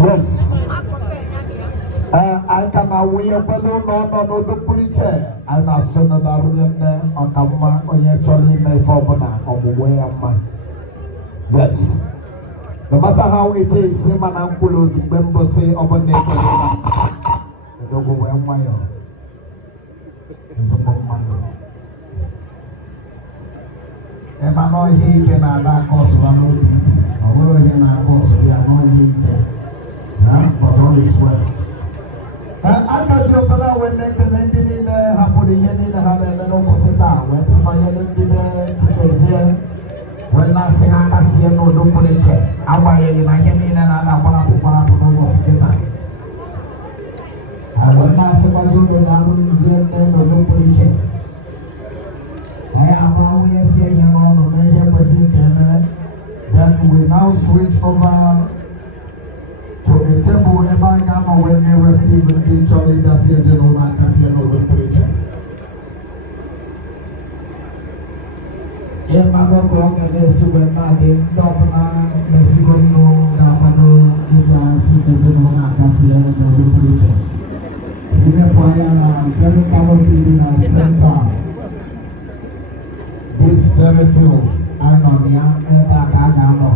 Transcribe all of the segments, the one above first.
Yes. I can away a fellow no the preacher. And as soon as I remember, I come on your trolley may formula on the way of man. Yes. No matter how it is, same and uncle member say over the don't go where my it's a book man. And I know he can have cause one I will again our boss, we are not here. But all is well. I got your fellow when they can in the Hapodi in the Hada when my enemy when I say I can see no do I buy in my hand in another one was get time. I will not say what you will no do I am always saying on the major position that we now switch over to the temple Ebanyama when they receive the picture in the season of Casino the preacher. Emmanuel and the Subanadi, Dopana, the Sigono, Dapano, the citizen of Casino the preacher. In the Poyana, very common in the center. This very few, I know the Agamo.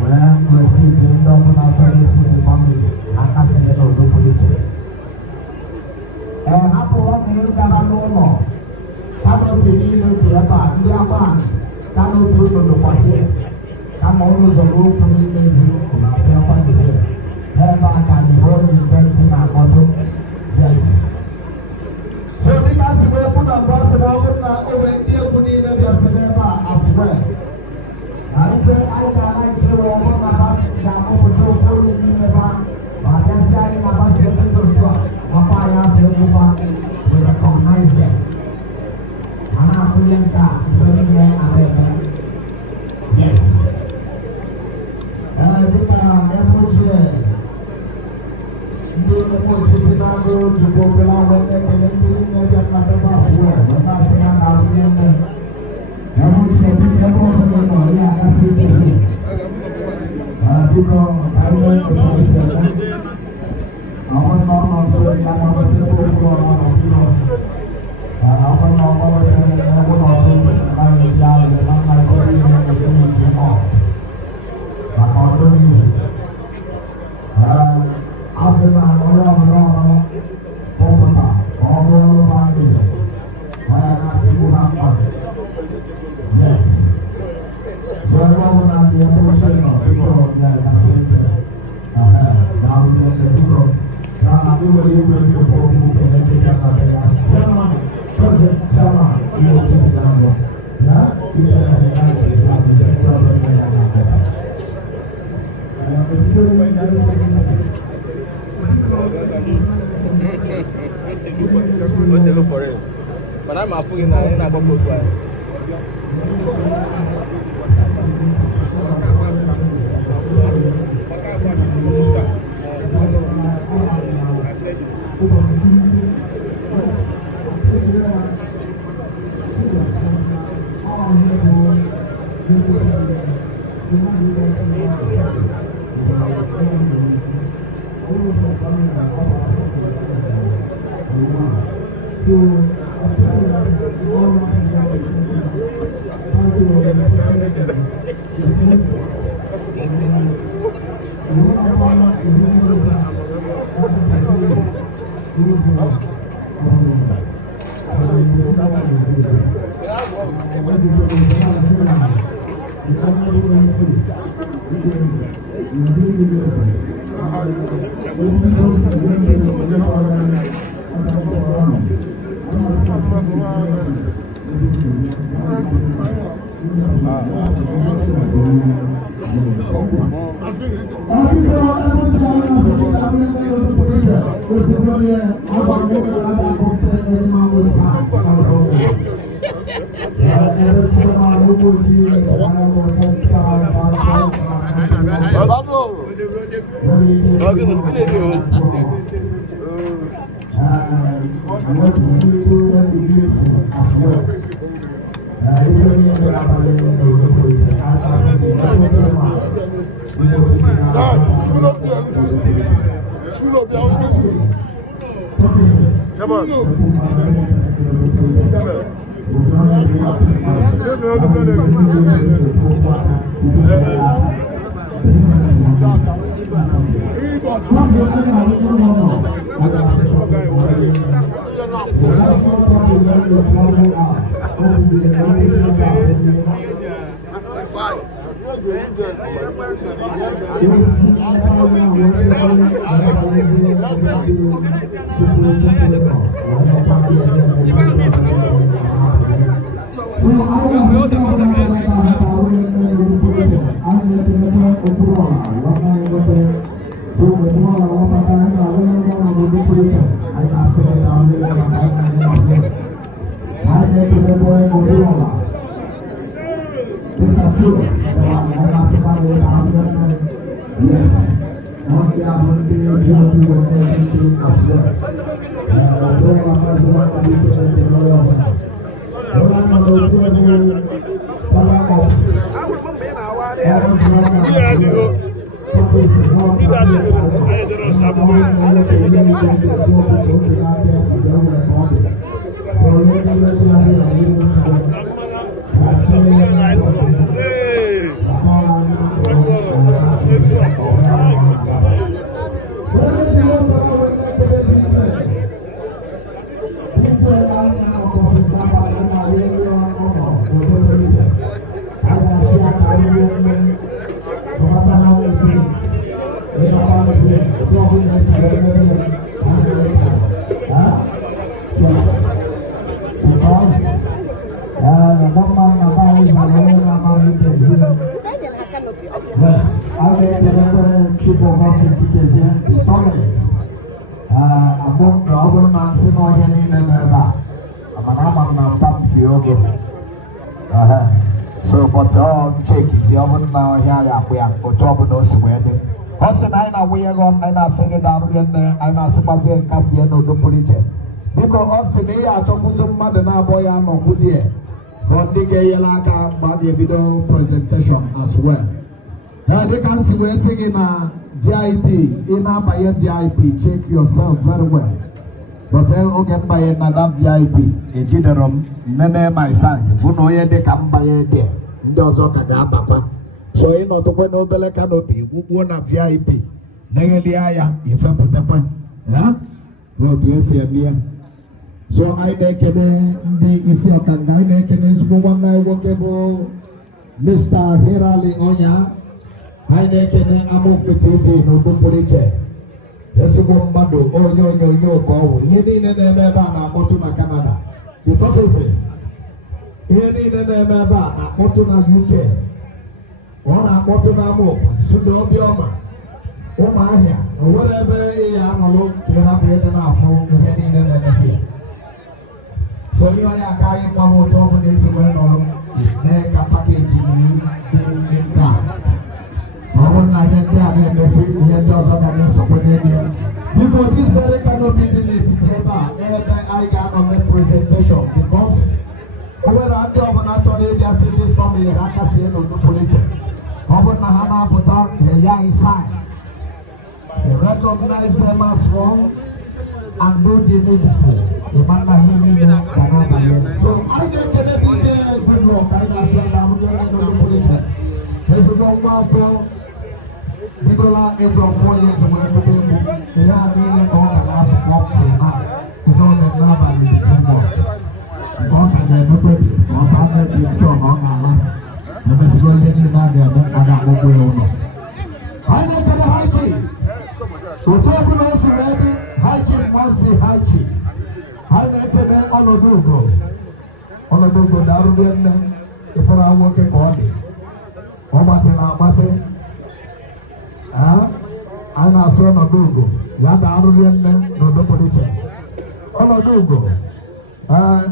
When I receive the Dopana family, I can see the preacher. And I put on the Gabano. Kalau pilih dia apa, kalau dulu here, kamu selalu pilih mezi, apa dia, hebat kan orang yang motor, yes. So jika semua pun nampak semua pun nak orang dia punya biasa apa asal. Hari ada lagi orang apa jamu betul pun ini memang, macam saya apa siapa betul apa yang dia buat, we recognize them. Anak Priyanka, berinya ada yes. Kalau kita But I'm a fool in a couple of times. So, but check if you haven't now here, we are going to swear them. Hosting Aina Wayagon, Aina Singing Darian, Aina Sipazi, Cassiano, Dupolice. Because Austin, I told Muslim Madana Boyan or Goodyear for the Gayalaka body video presentation as well. They can see we're singing a VIP, in a by a VIP, check yourself very well. But I'll get by another VIP, a general, Nene, my son, Funoye, they come by a day. Papa. So you know to go no bele canopy, who won a VIP. Negalia, if I put a point. Yeah? Well, dress here. So I make the Isiokan, I make one night workable Mr. Hirali Onya. I make an amok petiti no Dupolice. Yes, one mado, oh, yo, call. He didn't ever go to Canada. You talk to say. Here in the Nemeba, Motuna UK, or a Motuna Mo, Sudobioma, or Mahia, or whatever you have written out for the heading in the Nemeba. So you are carrying one more job days when make a package in time. I won't like it there, message, here doesn't have because this very cannot be deleted. I got on the presentation because. Over and over, naturally, they are seeing this family. I can see it on the police. Over Nahana put out the young sign. They recognize them as wrong and do the needful. The man that so I think that we get a good work. I can say I'm going to the police. There's a long while for people are able 4 years away. They are really all the last walk to now. You don't have nobody to walk. Con thành nghề mới quyết có sáng nay tìm cho nó ngàn lắm nhưng mà xin lỗi như thế này mình đã đạt một điều rồi hai này cái hai chị tổ chức của nó sẽ ready hai chị must be hai chị hai này cái này ono dugo daru bien này cái phần áo cái có gì có bate ai nào xem ono dugo ya daru bien này nó đâu có đi chơi ono dugo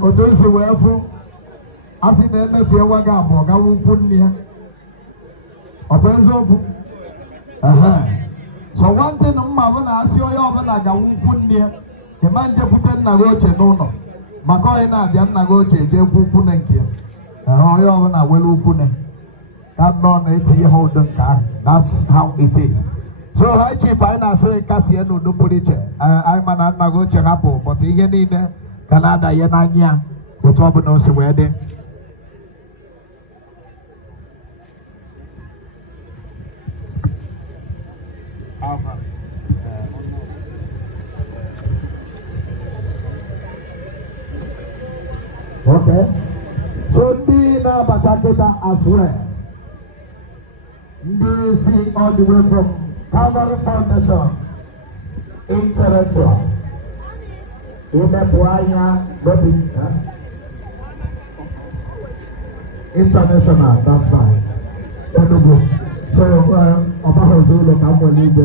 Otosi wefu asi na emefe waga abo ga wukwu nne obezo so one thing mma bụ na asị onye ọbụla ga wukwu nne ịma njekwute nna gị oche n'ụlọ maka onye na-abịa nna gị oche je ukwu na nke onye ọbụla were ukwu na ka nọ na-eti ihe udo nke ahụ. That's how it is. So high chief anyị na-asị kasie n'udo pụrụ iche anyị ma na nna gị oche hapụ but ihe niile Canada yenanya otu ọbụla o si wee dị. Okay. So ndị na-abata kịta as well. Ndị si all the way from Calvary Foundation Intellectual. Umepuanya Bobby International, that's fine. So, about Zulu, I'm going to leave the